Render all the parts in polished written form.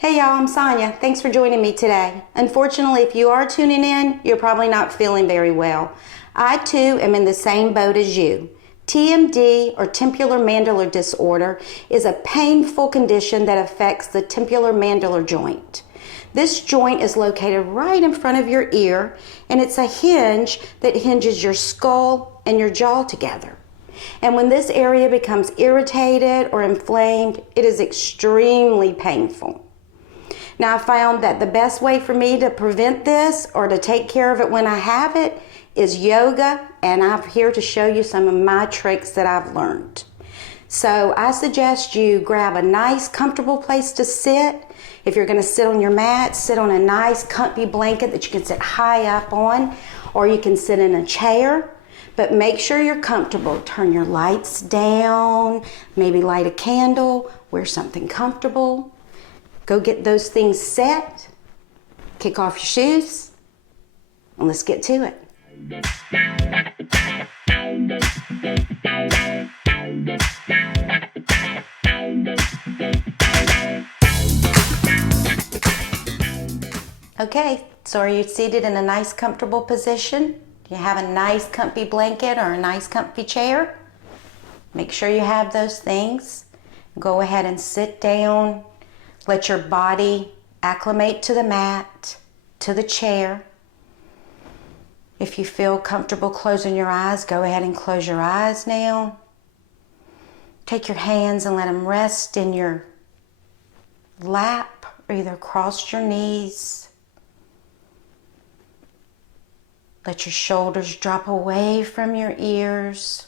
Hey y'all, I'm Sonya. Thanks for joining me today. Unfortunately, if you are tuning in, you're probably not feeling very well. I too am in the same boat as you. TMD, or temporomandibular disorder, is a painful condition that affects the temporomandibular joint. This joint is located right in front of your ear, and it's a hinge that hinges your skull and your jaw together. And when this area becomes irritated or inflamed, it is extremely painful. Now, I found that the best way for me to prevent this or to take care of it when I have it is yoga, and I'm here to show you some of my tricks that I've learned. So I suggest you grab a nice, comfortable place to sit. If you're going to sit on your mat, sit on a nice, comfy blanket that you can sit high up on, or you can sit in a chair. But make sure you're comfortable. Turn your lights down, maybe light a candle, wear something comfortable. Go get those things set, kick off your shoes, and let's get to it. Okay, so are you seated in a nice comfortable position? Do you have a nice comfy blanket or a nice comfy chair? Make sure you have those things. Go ahead and sit down. Let your body acclimate to the mat, to the chair. If you feel comfortable closing your eyes, go ahead and close your eyes now. Take your hands and let them rest in your lap or either across your knees. Let your shoulders drop away from your ears.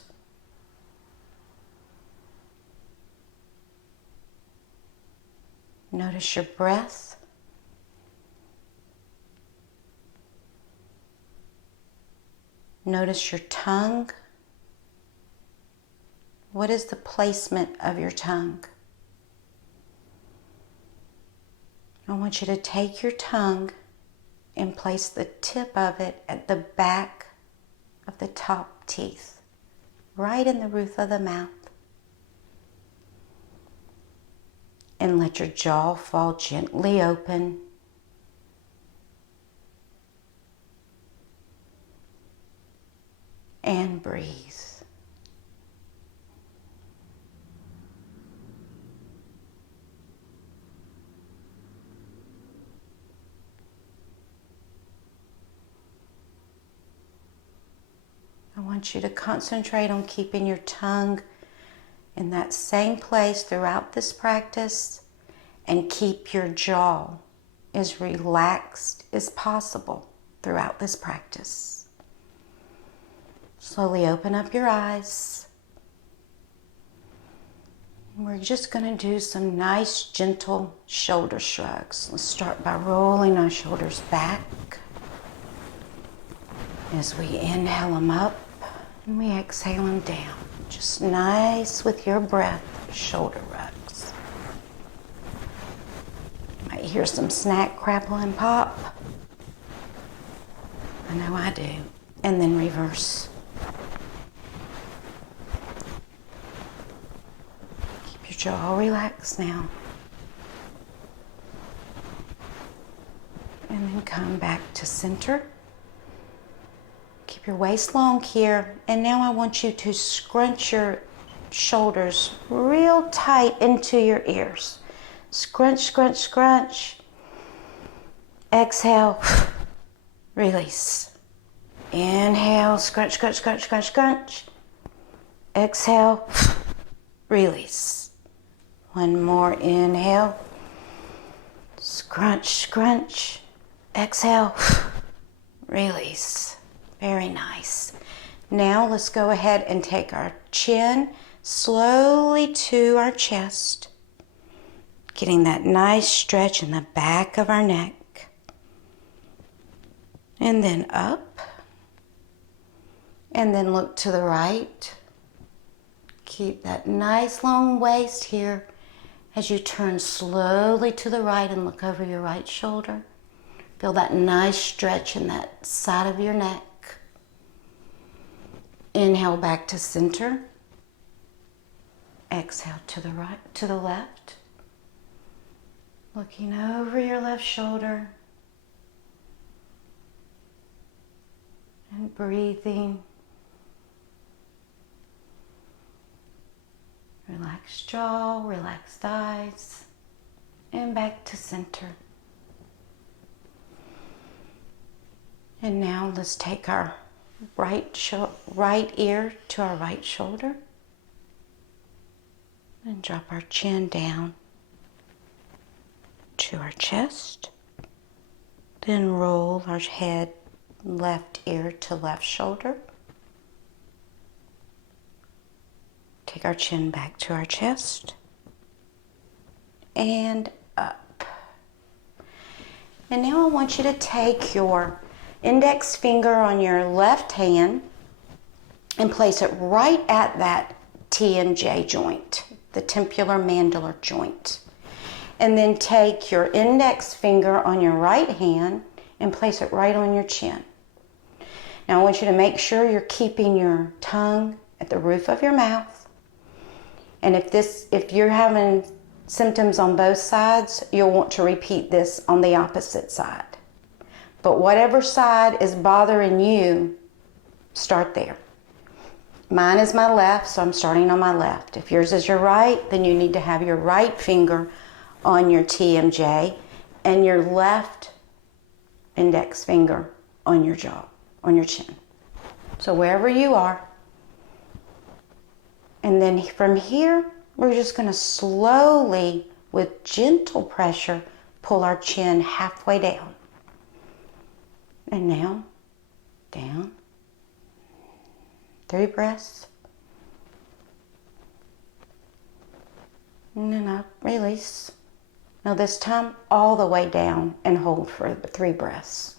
Notice your breath. Notice your tongue. What is the placement of your tongue? I want you to take your tongue and place the tip of it at the back of the top teeth, right in the roof of the mouth. And let your jaw fall gently open. And breathe. I want you to concentrate on keeping your tongue in that same place throughout this practice, and keep your jaw as relaxed as possible throughout this practice. Slowly open up your eyes. We're just going to do some nice, gentle shoulder shrugs. Let's start by rolling our shoulders back as we inhale them up and we exhale them down. Just nice with your breath, shoulder rugs. You might hear some snack crackle and pop. I know I do. And then reverse. Keep your jaw relaxed now. And then come back to center. Keep your waist long here, and now I want you to scrunch your shoulders real tight into your ears. Scrunch, scrunch, scrunch. Exhale, release. Inhale, scrunch, scrunch, scrunch, scrunch, scrunch. Exhale, release. One more inhale. Scrunch, scrunch. Exhale, release. Very nice. Now let's go ahead and take our chin slowly to our chest, getting that nice stretch in the back of our neck. And then up. And then look to the right. Keep that nice long waist here as you turn slowly to the right and look over your right shoulder. Feel that nice stretch in that side of your neck. Inhale back to center. Exhale to the right, to the left. Looking over your left shoulder and breathing. Relaxed jaw, relaxed eyes, and back to center. And now let's take our right ear to our right shoulder and drop our chin down to our chest. Then roll our head left ear to left shoulder. Take our chin back to our chest and up. And now I want you to take your index finger on your left hand and place it right at that TMJ joint, the temporomandibular joint. And then take your index finger on your right hand and place it right on your chin. Now I want you to make sure you're keeping your tongue at the roof of your mouth. And if you're having symptoms on both sides, you'll want to repeat this on the opposite side. But whatever side is bothering you, start there. Mine is my left, so I'm starting on my left. If yours is your right, then you need to have your right finger on your TMJ and your left index finger on your jaw, on your chin. So wherever you are. And then from here, we're just going to slowly, with gentle pressure, pull our chin halfway down. And now, down. 3 breaths. And then up, release. Now this time, all the way down and hold for 3 breaths.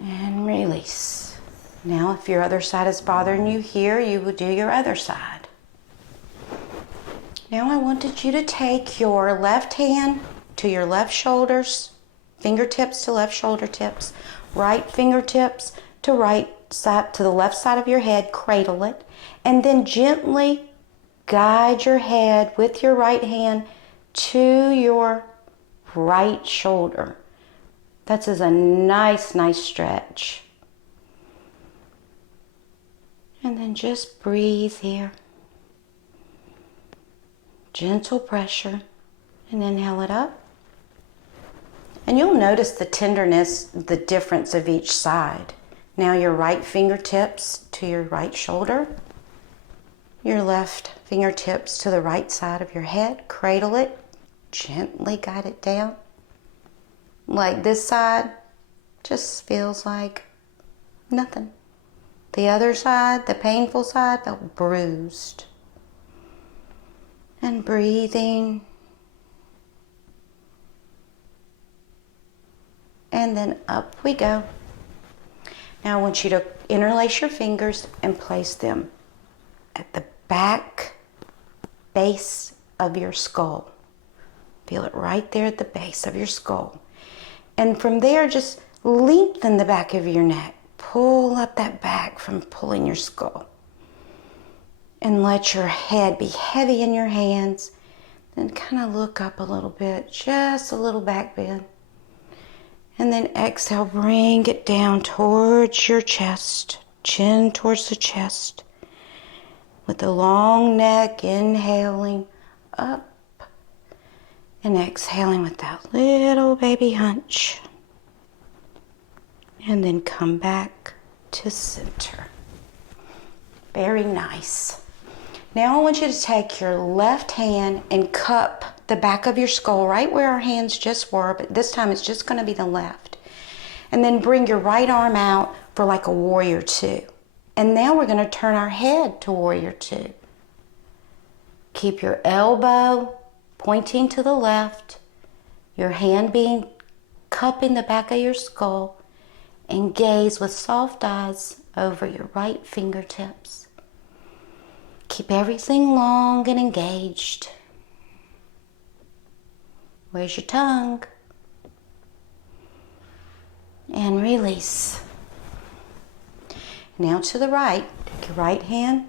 And release. Now if your other side is bothering you here, you will do your other side. Now I wanted you to take your left hand to your left shoulders, fingertips to left shoulder tips, right fingertips to right side, to the left side of your head, cradle it, and then gently guide your head with your right hand to your right shoulder. That's a nice stretch. And then just breathe here. Gentle pressure. And inhale it up. And you'll notice the tenderness, the difference of each side. Now your right fingertips to your right shoulder. Your left fingertips to the right side of your head. Cradle it. Gently guide it down. Like this side just feels like nothing. The other side, the painful side, felt bruised. And breathing. And then up we go. Now I want you to interlace your fingers and place them at the back base of your skull. Feel it right there at the base of your skull. And from there, just lengthen the back of your neck. Pull up that back from pulling your skull. And let your head be heavy in your hands. Then kind of look up a little bit, just a little back bend. And then exhale, bring it down towards your chest, chin towards the chest. With the long neck, inhaling up. And exhaling with that little baby hunch. And then come back to center. Very nice. Now I want you to take your left hand and cup the back of your skull right where our hands just were, but this time it's just going to be the left. And then bring your right arm out for like a warrior 2. And now we're going to turn our head to warrior 2. Keep your elbow pointing to the left, your hand being cupping the back of your skull, and gaze with soft eyes over your right fingertips. Keep everything long and engaged. Where's your tongue? And release. Now to the right. Take your right hand,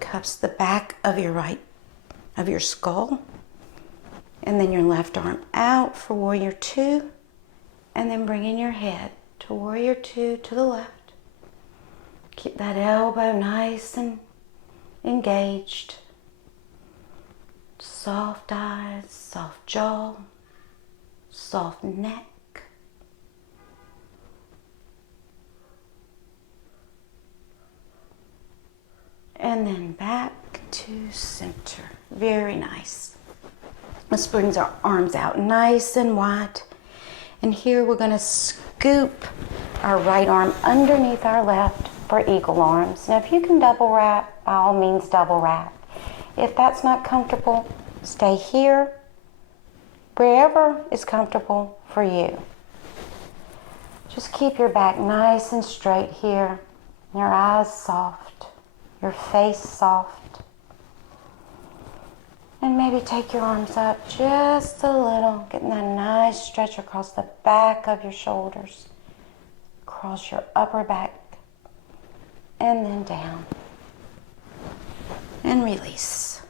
cups the back of your skull, and then your left arm out for warrior two, and then bringing your head to warrior two to the left. Keep that elbow nice and engaged. Soft eyes, soft jaw, soft neck. And then back to center. Very nice. Let's bring our arms out nice and wide. And here we're going to scoop our right arm underneath our left for eagle arms. Now if you can double wrap, by all means double wrap. If that's not comfortable, stay here, wherever is comfortable for you. Just keep your back nice and straight here, your eyes soft, your face soft. And maybe take your arms up just a little, getting that nice stretch across the back of your shoulders, across your upper back, and then down. And release.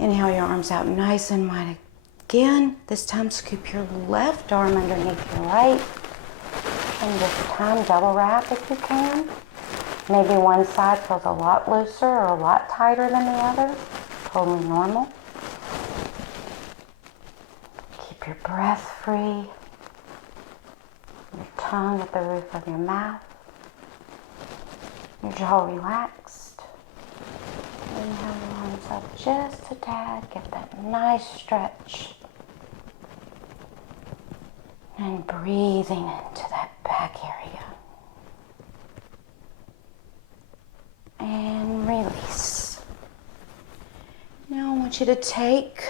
Inhale your arms out nice and wide again. This time scoop your left arm underneath your right. And this time double wrap if you can. Maybe one side feels a lot looser or a lot tighter than the other. Totally normal. Keep your breath free. Your tongue at the roof of your mouth. Your jaw relaxed. Inhale your arms up just a tad. Get that nice stretch. And breathing into that back area. And release. Now I want you to take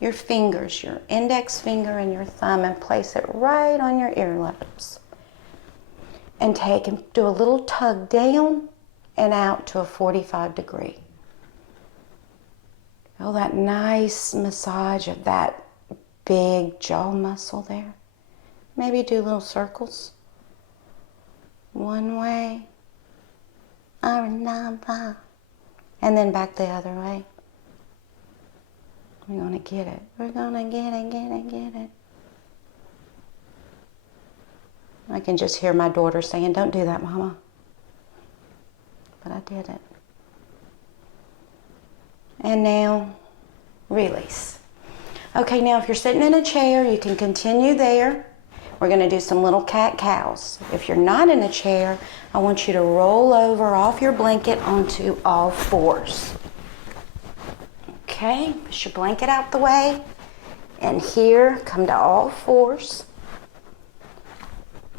your fingers, your index finger and your thumb, and place it right on your earlobes. And take and do a little tug down and out to a 45 degree. Feel that nice massage of that big jaw muscle there. Maybe do little circles. One way. And then back the other way. We're going to get it. We're going to get it. I can just hear my daughter saying, "Don't do that, Mama." But I did it. And now, release. Okay, now if you're sitting in a chair, you can continue there. We're going to do some little cat-cows. If you're not in a chair, I want you to roll over off your blanket onto all fours. Okay, push your blanket out the way. And here, come to all fours.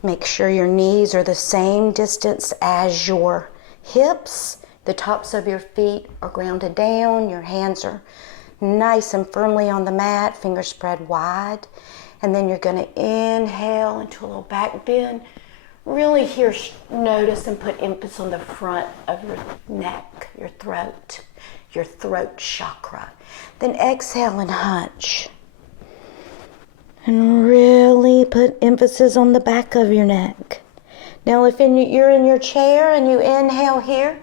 Make sure your knees are the same distance as your hips. The tops of your feet are grounded down. Your hands are nice and firmly on the mat, fingers spread wide. And then you're going to inhale into a little back bend. Really here, notice and put emphasis on the front of your neck, your throat chakra. Then exhale and hunch. And really put emphasis on the back of your neck. Now if you're in your chair and you inhale here,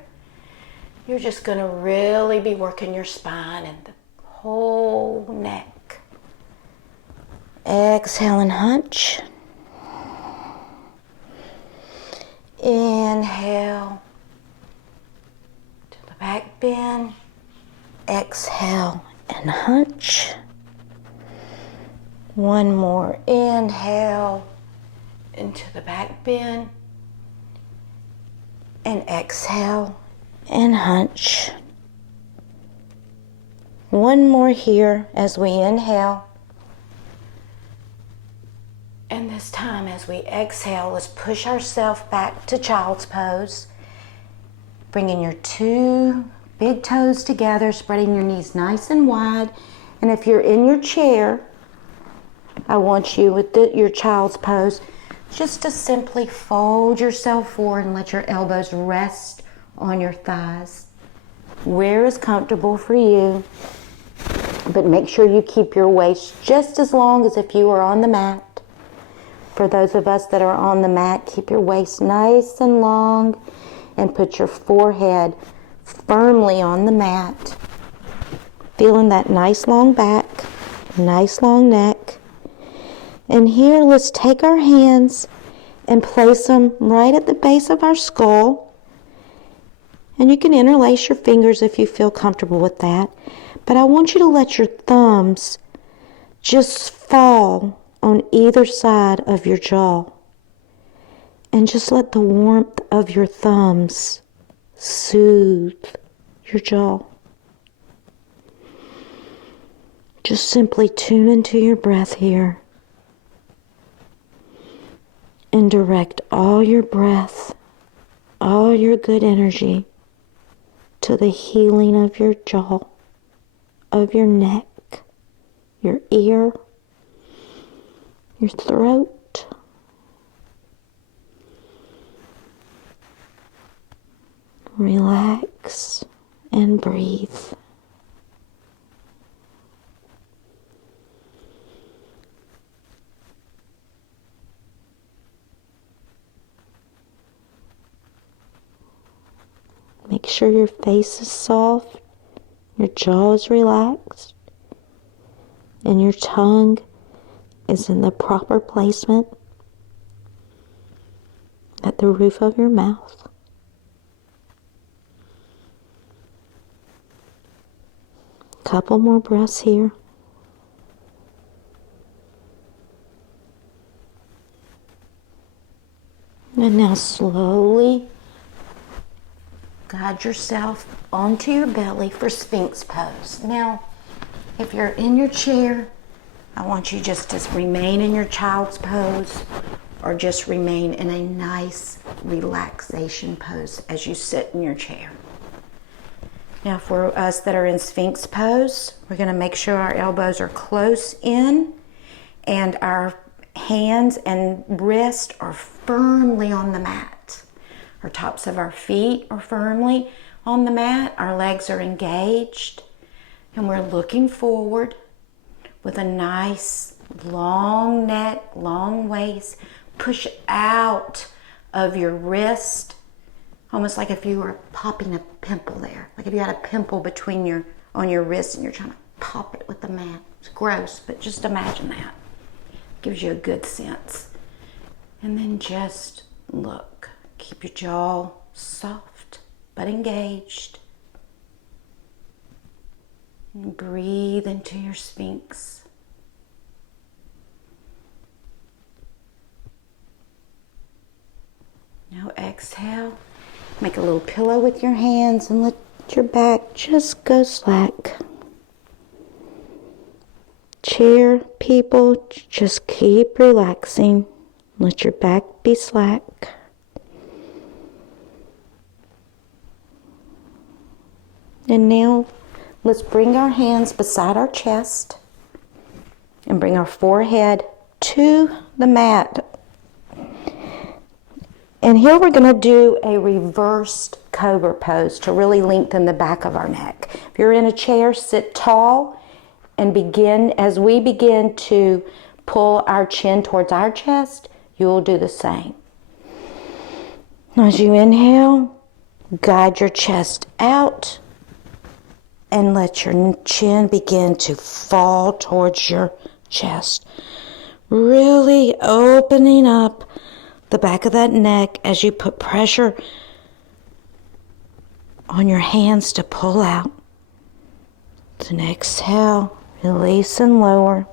you're just going to really be working your spine and the whole neck. Exhale and hunch. Inhale to the back bend. Exhale and hunch. One more inhale into the back bend. And exhale and hunch. One more here as we inhale. And this time as we exhale, let's push ourselves back to child's pose. Bringing your two big toes together, spreading your knees nice and wide. And if you're in your chair, I want you with your child's pose just to simply fold yourself forward and let your elbows rest on your thighs. Where is comfortable for you, but make sure you keep your waist just as long as if you were on the mat. For those of us that are on the mat, keep your waist nice and long and put your forehead firmly on the mat. Feeling that nice long back, nice long neck. And here, let's take our hands and place them right at the base of our skull. And you can interlace your fingers if you feel comfortable with that. But I want you to let your thumbs just fall on either side of your jaw. And just let the warmth of your thumbs soothe your jaw. Just simply tune into your breath here. And direct all your breath, all your good energy to the healing of your jaw, of your neck, your ear, your throat. Relax and breathe. Make sure your face is soft, your jaw is relaxed, and your tongue is in the proper placement at the roof of your mouth. Couple more breaths here. And now slowly guide yourself onto your belly for Sphinx Pose. Now, if you're in your chair, I want you just to remain in your child's pose or just remain in a nice relaxation pose as you sit in your chair. Now, for us that are in Sphinx Pose, we're going to make sure our elbows are close in and our hands and wrists are firmly on the mat. Our tops of our feet are firmly on the mat. Our legs are engaged. And we're looking forward with a nice long neck, long waist. Push out of your wrist, almost like if you were popping a pimple there. Like if you had a pimple on your wrist and you're trying to pop it with the mat. It's gross, but just imagine that. Gives you a good sense. And then just look. Keep your jaw soft but engaged. And breathe into your Sphinx. Now exhale. Make a little pillow with your hands and let your back just go slack. Chair people, just keep relaxing. Let your back be slack. And now, let's bring our hands beside our chest and bring our forehead to the mat. And here we're going to do a reversed cobra pose to really lengthen the back of our neck. If you're in a chair, sit tall and as we begin to pull our chin towards our chest, you'll do the same. As you inhale, guide your chest out. And let your chin begin to fall towards your chest. Really opening up the back of that neck as you put pressure on your hands to pull out. Then exhale, release and lower.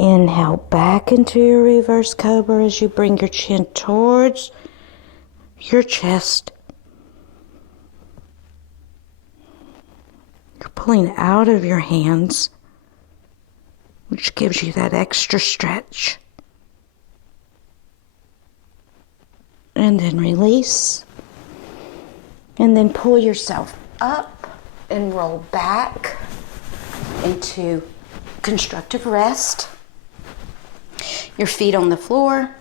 Inhale back into your reverse cobra as you bring your chin towards your chest. You're pulling out of your hands, which gives you that extra stretch. And then release. And then pull yourself up and roll back into constructive rest. Your feet on the floor.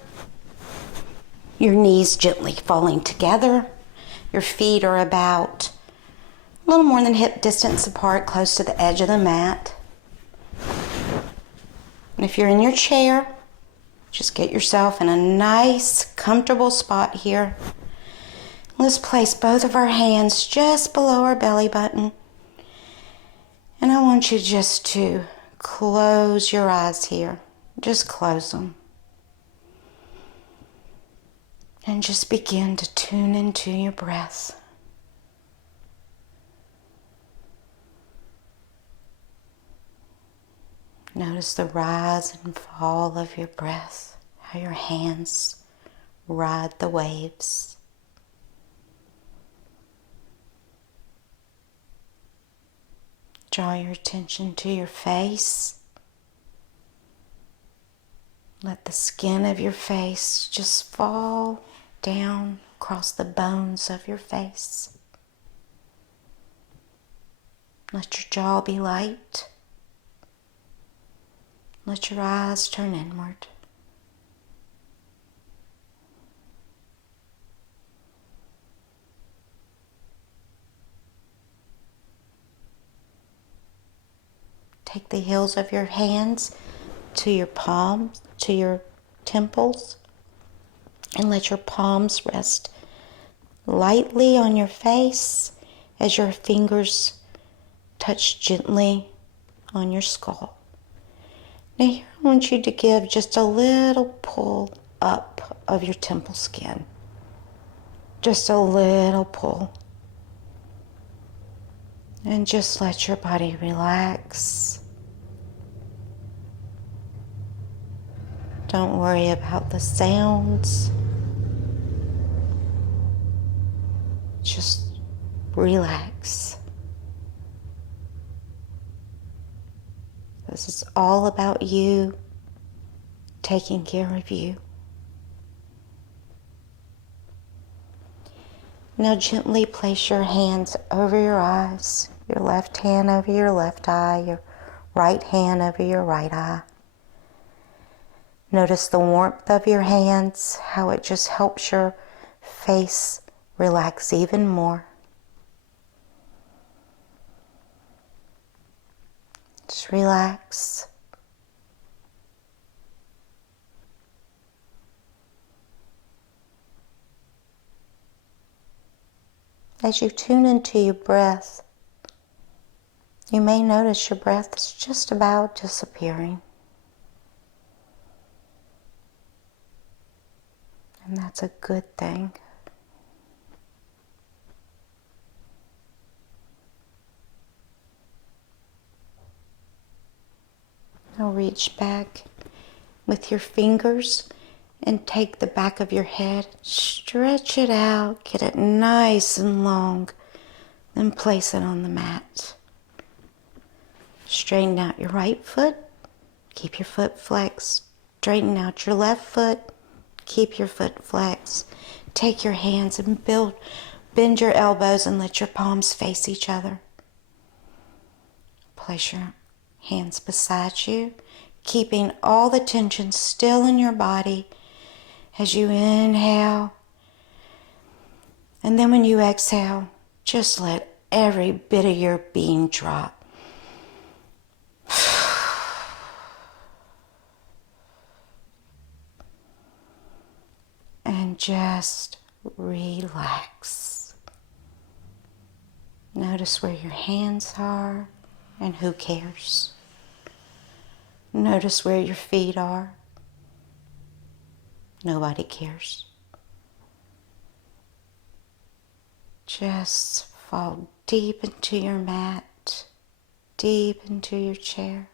Your knees gently falling together. Your feet are about a little more than hip distance apart, close to the edge of the mat. And if you're in your chair, just get yourself in a nice, comfortable spot here. Let's place both of our hands just below our belly button. And I want you just to close your eyes here. Just close them. And just begin to tune into your breath. Notice the rise and fall of your breath, how your hands ride the waves. Draw your attention to your face. Let the skin of your face just fall down across the bones of your face. Let your jaw be light. Let your eyes turn inward. Take the heels of your hands to your palms, to your temples, and let your palms rest lightly on your face as your fingers touch gently on your skull. Now here I want you to give just a little pull up of your temple skin. Just a little pull. And just let your body relax. Don't worry about the sounds. Just relax. This is all about you, taking care of you. Now gently place your hands over your eyes, your left hand over your left eye, your right hand over your right eye. Notice the warmth of your hands, how it just helps your face relax even more. Just relax. As you tune into your breath, you may notice your breath is just about disappearing. And that's a good thing. Now reach back with your fingers and take the back of your head, stretch it out, get it nice and long, then place it on the mat. Straighten out your right foot, keep your foot flexed. Straighten out your left foot, keep your foot flexed. Take your hands and bend your elbows and let your palms face each other. Place your hands beside you, keeping all the tension still in your body as you inhale. And then when you exhale, just let every bit of your being drop. And just relax. Notice where your hands are and who cares. Notice where your feet are. Nobody cares. Just fall deep into your mat, deep into your chair.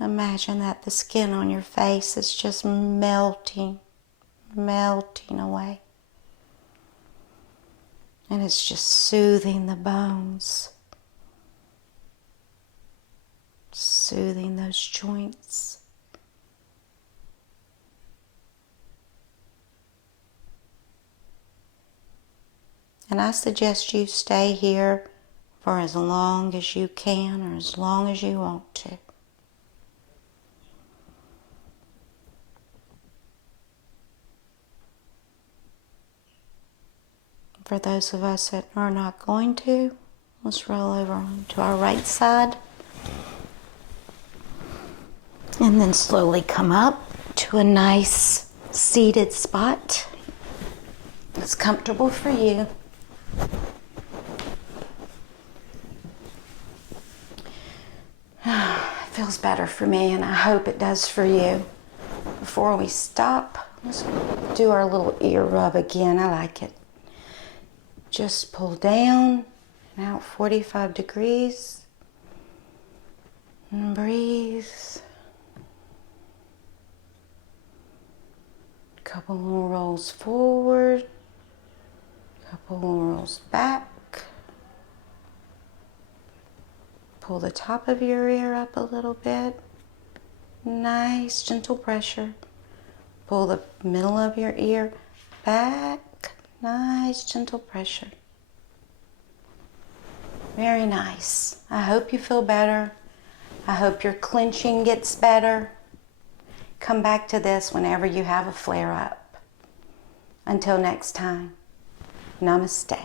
Imagine that the skin on your face is just melting away. And it's just soothing the bones, soothing those joints. And I suggest you stay here for as long as you can or as long as you want to. For those of us that are not going to, let's roll over to our right side. And then slowly come up to a nice seated spot that's comfortable for you. It feels better for me, and I hope it does for you. Before we stop, let's do our little ear rub again. I like it. Just pull down and out 45 degrees. And breathe. Couple more rolls forward. Couple more rolls back. Pull the top of your ear up a little bit. Nice, gentle pressure. Pull the middle of your ear back. Nice, gentle pressure. Very nice. I hope you feel better. I hope your clenching gets better. Come back to this whenever you have a flare-up. Until next time, namaste.